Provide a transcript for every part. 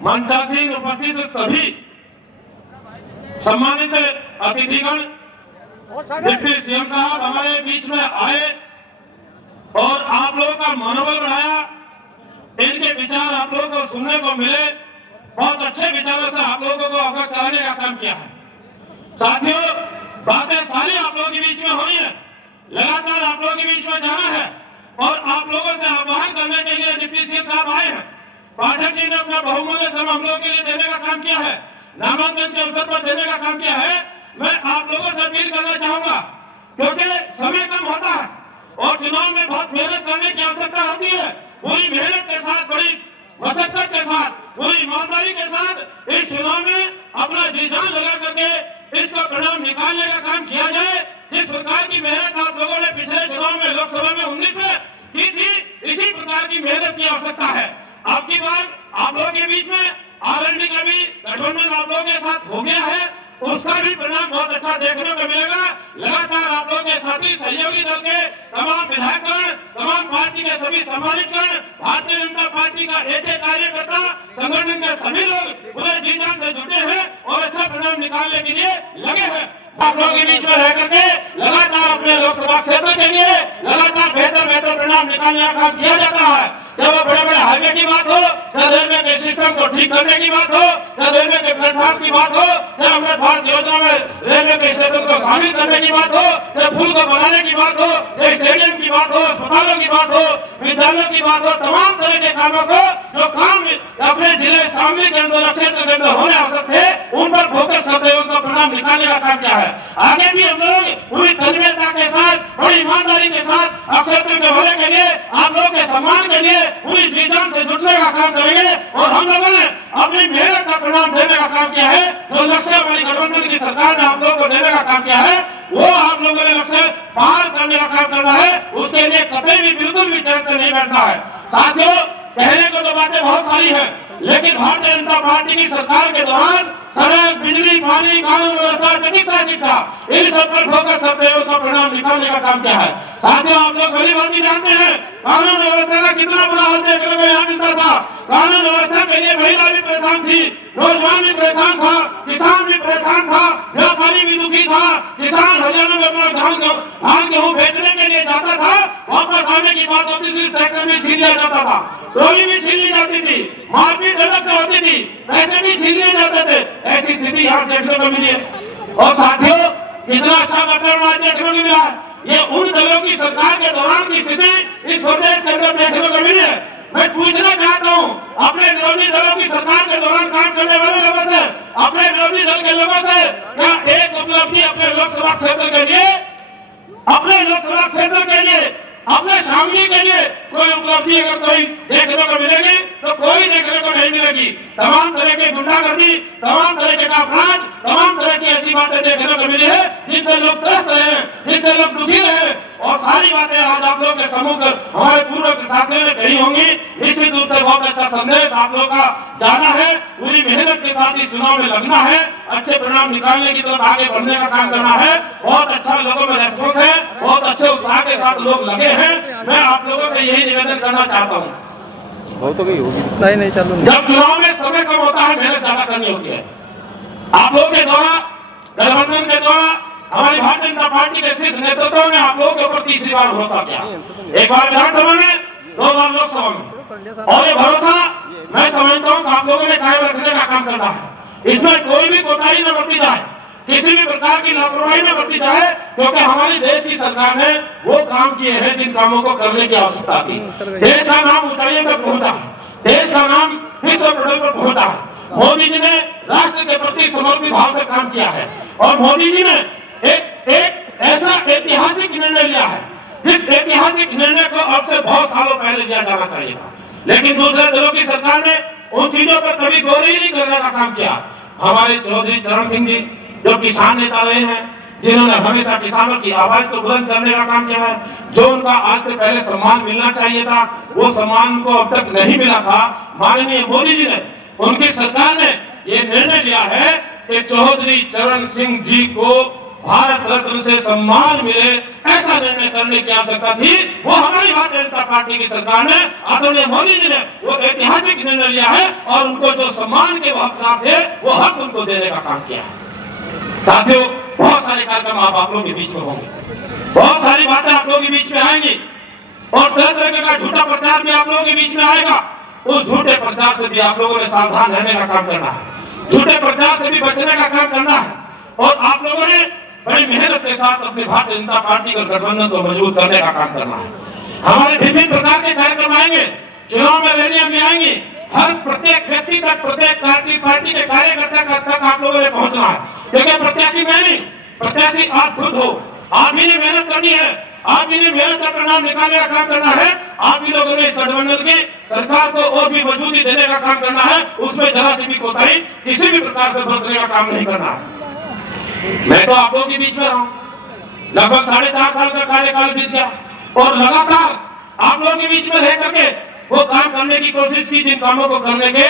मंचासीन उपस्थित सभी सम्मानित अतिथिगण, डिप्टी सीएम साहब हमारे बीच में आए और आप लोगों का मनोबल बढ़ाया। इनके विचार आप लोगों को सुनने को मिले, बहुत अच्छे विचारों से आप लोगों को अवगत कराने का काम किया है। साथियों, बातें सारी आप लोगों के बीच में होनी है, लगातार आप लोगों के बीच में जाना है और आप लोगों से आह्वान करने के लिए डिप्टी सीएम साहब आए हैं। पाठक जी ने अपना बहुमूल्य समय हम लोगों के लिए देने का काम किया है, नामांकन के अवसर पर देने का काम किया है। मैं आप लोगों से अपील करना चाहूंगा, क्योंकि समय कम होता है और चुनाव में बहुत मेहनत करने की आवश्यकता होती है। पूरी मेहनत के साथ, बड़ी मशक्कत के साथ, पूरी ईमानदारी के साथ इस चुनाव में अपना जी जान लगा करके इसका परिणाम निकालने का काम किया जाए। जिस प्रकार की मेहनत आप लोगों ने पिछले चुनाव में लोकसभा में 19 में की थी, इसी प्रकार की मेहनत की आवश्यकता है। आपकी बार आप लोगों के बीच में आरएलडी का भी गठबंधन आप लोगों के साथ हो गया है, उसका भी परिणाम बहुत अच्छा देखने को मिलेगा। लगातार आप लोगों के साथी सहयोगी दल के तमाम विधायकगण, तमाम पार्टी के सभी सम्मानितगण, भारतीय जनता पार्टी का एक एक कार्यकर्ता, संगठन के सभी लोग पूरे जी जान से जुटे हैं और अच्छा परिणाम निकालने के लिए लगे हैं। आप लोगों के बीच में रह करके लगातार अपने लोकसभा क्षेत्र के लिए लगातार बेहतर परिणाम निकालने का काम किया जाता है। चाहे वो बड़े बड़े हाईवे की बात हो, चाहे रेलवे के सिस्टम को ठीक करने की बात हो, चाहे रेलवे के प्लेटफॉर्म की बात हो, चाहे अमृत भारत योजना में रेलवे के स्टेशन को शामिल करने की बात हो, चाहे पुल को बनाने की बात हो, चाहे स्टेडियम की बात हो, अस्पतालों की बात हो, विद्यालयों की बात हो, तमाम तरह के कामों को जो काम अपने जिले शामिल के अंदर, क्षेत्र के अंदर होने आवश्यक थे, उन पर फोकस करते हुए उनका परिणाम निकालने का काम किया है। आगे भी हम लोग पूरी तन्मयता के साथ, बड़ी ईमानदारी के साथ क्षेत्र के भले के लिए, आप लोगों के सम्मान के लिए पूरी जी जान से जुटने का काम करेंगे और हम लोगों ने अपनी मेहनत का परिणाम देने का काम किया है। जो लक्ष्य हमारी गठबंधन की सरकार ने हम लोगों को देने का काम किया है, वो हम लोगों ने लक्ष्य पार करने का काम करना है। उसके लिए कभी भी बिल्कुल भी चैन से नहीं बैठना है। साथियों, कहने को तो बातें बहुत सारी है, लेकिन भारतीय जनता पार्टी की सरकार के दौरान सड़क, बिजली, पानी, कानून व्यवस्था, चिकित्सा शिक्षा, इन सब पर फोकस करते हुए उसका परिणाम निकालने का काम किया है। साथियों, आप लोग भली भांति जानते हैं कानून व्यवस्था का कितना बुरा हाल देखने को यहाँ मिलता था। कानून व्यवस्था के लिए महिला भी परेशान थी, नौजवान भी परेशान था, किसान भी परेशान था, व्यापारी भी दुखी था। किसान हरियाणा में अपना धान गेहूँ बेचने के लिए जाता था, वापस आने की बात होती थी, ट्रैक्टर भी छीन लिया जाता था, ट्रॉली भी छीन ली जाती थी, मारपीट अलग से होती थी, पैसे भी छीन लिए जाते थे। ऐसी स्थिति यहाँ देखने को मिली है। और साथियों, कितना अच्छा वातावरण आज देखने को मिला है। ये उन दलों की सरकार के दौरान की स्थिति इस प्रदेश के अंदर देखने को मिली है। मैं पूछना चाहता हूँ अपने विरोधी दलों की सरकार के दौरान काम करने वाले लोगों से, अपने विरोधी दल के लोगों से, क्या एक उपलब्धि अपने लोकसभा क्षेत्र के लिए, अपने लोकसभा क्षेत्र के लिए, अपने शामली के लिए कोई उपलब्धि अगर कोई देखने को मिलेगी तो कोई देखने को नहीं मिलेगी। तमाम तरह की गुंडागर्दी, तमाम तरह का अपराध, तमाम तरह की ऐसी बातें देखने को मिली है जिनसे लोग त्रस्त रहे हैं, जिनसे लोग दुखी रहे। और सारी बातें आज आप लोग के समूह कर हमारे पूर्व के साथियों ने कही होंगी। निश्चित रूप से बहुत अच्छा संदेश आप लोग का जाना है। पूरी मेहनत के साथ इस चुनाव में लगना है, अच्छे परिणाम निकालने की तरफ आगे बढ़ने का काम करना है। बहुत अच्छा लोगों में रेस्पॉन्स है, बहुत अच्छे उत्साह के साथ लोग लगे हैं। मैं आप लोगों से यही निवेदन करना चाहता हूँ, तो गई होगी, नहीं चालू। जब चुनाव में समय कम होता है, मेहनत ज्यादा करनी होती है। आप लोगों के द्वारा, गठबंधन के द्वारा, हमारी भारतीय जनता पार्टी के शीर्ष नेतृत्व ने आप लोगों के ऊपर तीसरी बार भरोसा किया, एक बार विधानसभा में, 2 बार लोकसभा में, और ये भरोसा मैं समझता हूँ आप लोगों ने कायम रखने का काम करना है। इसमें कोई भी कोताही न बरती जाए, किसी भी प्रकार की लापरवाही न बरती जाए, क्योंकि हमारी देश की सरकार ने वो काम किए हैं जिन कामों को करने की आवश्यकता थी। देश का नाम ऊंचाइयों तक पहुंचा है, देश का नाम विश्व पटल पर पहुंचा है। मोदी जी ने राष्ट्र के प्रति समर्पित भाव से काम किया है और मोदी जी ने एक ऐसा ऐतिहासिक निर्णय लिया है जिस ऐतिहासिक निर्णय को अब से बहुत सालों पहले लिया जाना चाहिए था, लेकिन दूसरे दलों की सरकार ने उन चीजों पर कभी गौर ही नहीं करने का काम किया। हमारे चौधरी चरण सिंह जी जो किसान नेता रहे हैं, जिन्होंने हमेशा किसानों की आवाज को बुलंद करने का काम किया है, जो उनका आज से पहले सम्मान मिलना चाहिए था वो सम्मान उनको अब तक नहीं मिला था। माननीय मोदी जी ने, उनकी सरकार ने ये निर्णय लिया है कि चौधरी चरण सिंह जी को भारत रत्न से सम्मान मिले, ऐसा निर्णय करने की आवश्यकता थी। वो हमारी भारतीय जनता पार्टी की सरकार ने, आदरणीय मोदी जी ने वो ऐतिहासिक निर्णय लिया है और उनको जो सम्मान के हकदार थे वो हक उनको देने का काम किया है। साथियों, बहुत सारे कार्यक्रम आप लोगों के बीच में होंगे, बहुत सारी बातें आप लोगों के बीच में आएंगी और तरह तरह का झूठा प्रचार भी आप लोगों के बीच में आएगा। उस झूठे प्रचार से भी आप लोगों ने सावधान रहने का काम करना है, झूठे प्रचार से भी बचने का काम करना है और आप लोगों ने बड़ी मेहनत के साथ अपने भारतीय जनता पार्टी का गठबंधन को मजबूत करने का काम करना है। हमारे विभिन्न प्रकार के कार्यक्रम आएंगे, चुनाव में रैलियां भी आएंगी, हर प्रत्येक व्यक्ति तक, प्रत्येक पार्टी के कार्यकर्ता तक आप लोगों ने पहुंचना है। क्योंकि प्रत्याशी मैं नहीं, प्रत्याशी आप खुद हो, आप ही ने मेहनत करनी है, आप ही ने मेहनत का परिणाम निकालने का काम करना है। आप ही लोगों ने इस गठबंधन की सरकार को और भी मजबूती देने का काम करना है, उसमें जरा सी भी कोताही किसी भी प्रकार से बरतने का काम नहीं करना है। मैं तो आप लोगों के बीच में रहा हूं, लगभग 4.5 साल का कार्यकाल बीत गया और लगातार आप लोगों के बीच में रह करके वो काम करने की कोशिश की जिन कामों को करने के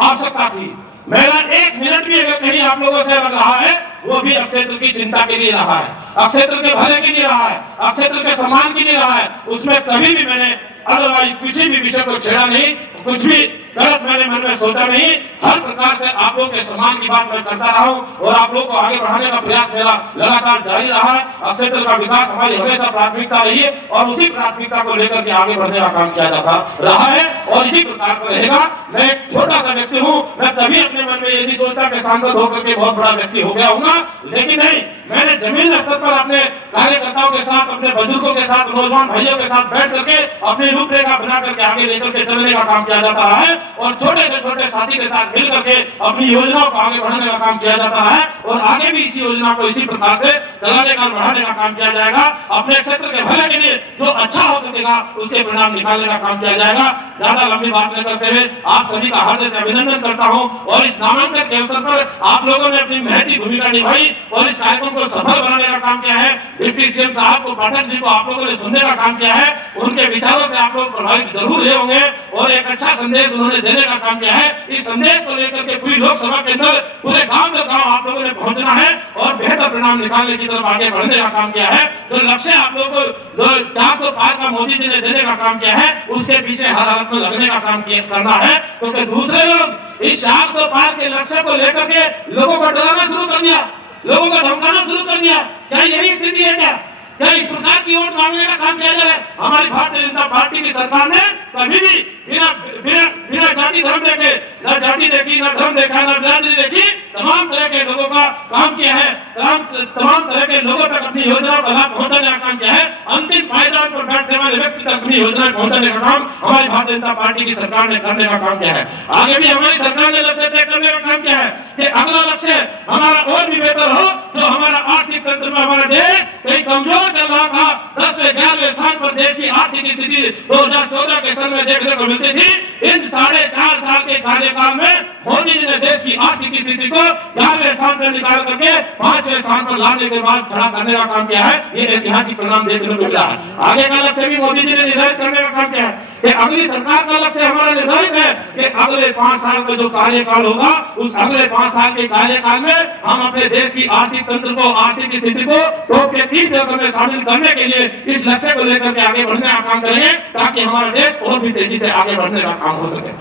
आवश्यकता थी। मेरा 1 मिनट भी अगर कहीं आप लोगों से लग रहा है वो भी अक्षेत्र की चिंता के लिए रहा है, अक्षेत्र के भले के लिए रहा है, अक्षेत्र के सम्मान के लिए रहा है। उसमें कभी भी मैंने अदरवाइज किसी भी विषय को छेड़ा नहीं, कुछ भी गलत मैंने मन में सोचा नहीं। हर प्रकार से आप लोगों के सम्मान की बात मैं करता रहा हूं और आप लोग को आगे बढ़ाने का प्रयास मेरा लगातार जारी रहा है। अक्षेत्र का विकास हमारी हमेशा प्राथमिकता रही है और उसी प्राथमिकता को लेकर के आगे बढ़ने का काम किया जाता रहा है और इसी प्रकार से रहेगा। मैं एक छोटा सा व्यक्ति हूं, मैं कभी अपने मन में ये नहीं सोचता कि सांसद होकर के बहुत बड़ा व्यक्ति हो गया हूँ, लेकिन नहीं, मैंने जमीन स्तर पर अपने कार्यकर्ताओं के साथ, अपने बुजुर्गों के साथ, नौजवान भाइयों के साथ बैठ करके अपनी रूपरेखा बना करके आगे लेकर के चलने का काम किया जाता रहा है और छोटे से छोटे साथी के साथ मिल करके अपनी योजनाओं को आगे बढ़ाने का काम किया जाता रहा है और आगे भी इसी योजना को इसी प्रकार से चलाने का, बढ़ाने का काम किया जाएगा। अपने क्षेत्र के भले के लिए जो अच्छा हो सकेगा उसके परिणाम निकालने का काम किया जाएगा। ज्यादा लंबी बात न करते हुए आप सभी का हार्दिक से अभिनंदन करता हूं और इस नामांकन के अवसर पर आप लोगों ने अपनी महती भूमिका निभाई और इस कार्यक्रम को सफल बनाने का काम किया है। डिप्टी सीएम साहब को, पाठक जी को आप लोगों ने सुनने का काम किया है, उनके विचारों से आप लोग प्रभावित जरूर रहे होंगे और एक अच्छा संदेश उन्होंने देने का काम किया है। इस संदेश को लेकर के पूरी लोकसभा के अंदर पूरे गांव से गांव आप लोगों ने पहुंचना है और बेहतर परिणाम निकालने की तरफ आगे बढ़ने का काम किया है। जो लक्ष्य आप लोगों को जो 400 पार का मोदी जी ने देने का काम किया है उसके पीछे हर हालत में लगने का काम करना है, क्योंकि दूसरे लोग इस 400 पार के लक्ष्य को लेकर के लोगों को डराना शुरू कर दिया, लोगों को धमकाना शुरू कर दिया। क्या यही स्थिति है? क्या इस प्रकार की वोट मांगने का काम किया जा रहा है? हमारी भारतीय जनता पार्टी की सरकार ने कभी भी बिना जाति धर्म देखे, न जाति देखी, न धर्म देखा, न बिरादरी देखी, तमाम तरह के लोगों का काम किया है, तमाम तरह के लोगों तक अपनी योजनाओं का लाभ पहुंचाने का काम किया है। अंतिम पायदान पर बैठने वाले व्यक्ति तक अपनी योजना पहुंचाने का काम हमारी भारतीय जनता पार्टी की सरकार ने करने का काम किया है। आगे भी हमारी सरकार ने लक्ष्य तय करने का काम किया है कि अगला लक्ष्य हमारा और भी बेहतर हो, जो हमारा आर्थिक तंत्र में हमारा देश कहीं कमजोर चल रहा था, 10वें 11वें स्थान पर देश की आर्थिक स्थिति 2014 के सन में देखने को मिलती थी। इन 4.5 साल के कार्यकाल में मोदी जी ने देश की आर्थिक स्थिति को 11वें स्थान पर निकाल करके 5वें स्थान पर लाने के बाद खड़ा करने का काम किया है। ये ऐतिहासिक परिणाम देखने को मिला है। आगे का लक्ष्य भी मोदी जी ने निर्धारित करने का काम किया है कि अगली सरकार का लक्ष्य हमारा निर्धारित है कि अगले 5 साल का जो कार्यकाल होगा उस अगले 5 साल के कार्यकाल में हम अपने देश की आर्थिक तंत्र को, आर्थिक स्थिति को टॉप के 3 देशों में शामिल करने के लिए इस लक्ष्य को लेकर के आगे बढ़ने का काम करेंगे ताकि हमारा देश और भी तेजी से आगे बढ़ने का काम हो सके।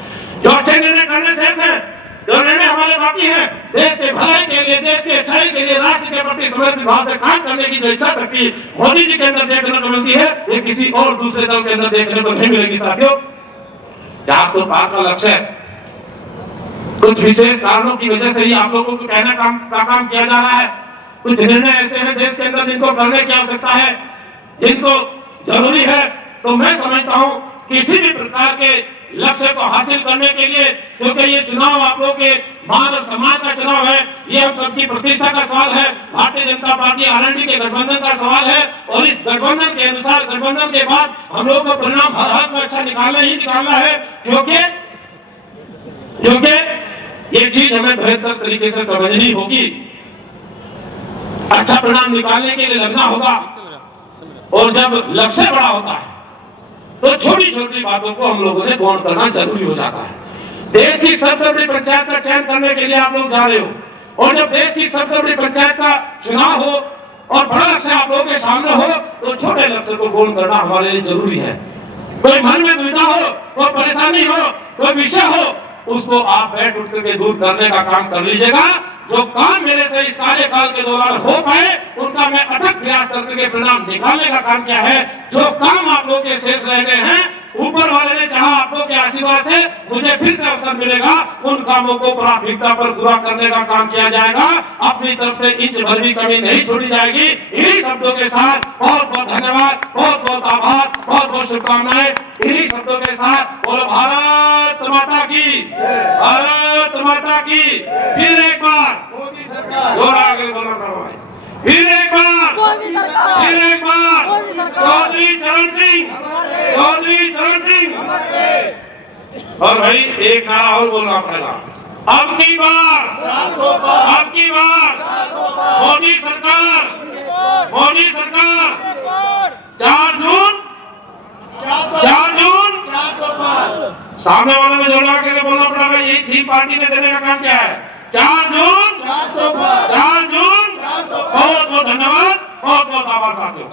जो अच्छे निर्णय करने से है, जो निर्णय हमारे बाकी है, देश के भलाई के लिए, देश की अच्छाई के लिए, राष्ट्र के प्रति समर्पित भाव से काम करने की जो इच्छा शक्ति मोदी जी के अंदर देखने को मिलती है, ये किसी और दूसरे दल के अंदर देखने को नहीं मिलेगी। साथियों, 400 पार का लक्ष्य कुछ विशेष कारणों की वजह से ही आप लोगों को कहने का काम किया जा रहा है। कुछ निर्णय ऐसे हैं देश के अंदर जिनको करने की आवश्यकता है, जिनको जरूरी है। तो मैं समझता हूं किसी भी प्रकार के लक्ष्य को हासिल करने के लिए, क्योंकि ये चुनाव आप लोगों के मान और सम्मान का चुनाव है, ये हम सबकी प्रतिष्ठा का सवाल है, भारतीय जनता पार्टी आरएलडी के गठबंधन का सवाल है और इस गठबंधन के अनुसार, गठबंधन के बाद हम लोग को परिणाम हर हाथ में अच्छा निकालना ही निकालना है, क्योंकि ये चीज हमें बेहतर तरीके से समझनी होगी। अच्छा परिणाम निकालने के लिए लगना होगा और जब लक्ष्य बड़ा होता है तो छोटी छोटी बातों को हम लोगों ने गौर करना जरूरी हो जाता है। देश की सबसे बड़ी पंचायत का चयन करने के लिए आप लोग जा रहे हो और जब देश की सबसे बड़ी पंचायत का चुनाव हो और बड़ा लक्ष्य आप लोगों के सामने हो तो छोटे लक्ष्य को पूर्ण करना हमारे लिए जरूरी है। कोई मन में दुविधा हो, कोई परेशानी हो, कोई विषय हो, उसको आप बैठ उठ करके दूर करने का काम कर लीजिएगा। जो काम मेरे से इस कार्यकाल के दौरान हो पाए उनका मैं अथक प्रयास करके परिणाम निकालने का काम किया है। जो काम आप लोग के शेष रह गए हैं, ऊपर वाले ने चाहा आप लोग के आशीर्वाद से मुझे फिर से अवसर मिलेगा, उन कामों को प्राथमिकता पर पूरा करने का काम किया जाएगा। अपनी तरफ से इंच भर भी कमी नहीं छोड़ी जाएगी। इन्हीं शब्दों के साथ बहुत बहुत धन्यवाद, बहुत बहुत आभार, बहुत बहुत शुभकामनाएं। इन्हीं शब्दों के साथ बोलो भारत माता की, भारत माता की। फिर एक बार मोदी सरकार, जोर आगे बोलना भाई, फिर एक बार मोदी सरकार, फिर एक बार मोदी सरकार, चौधरी चरण सिंह, चौधरी चरण सिंह। और भाई एक नारा और बोलना पड़ेगा, अब की बार, अब की बार मोदी सरकार, मोदी सरकार। 4 जून, 4 जून सामने वाले में जोड़ा के बोलना पड़ेगा। यही थी पार्टी ने देने का काम क्या है, 4 जून, 4 जून। बहुत बहुत धन्यवाद, बहुत बहुत आभार साथियों।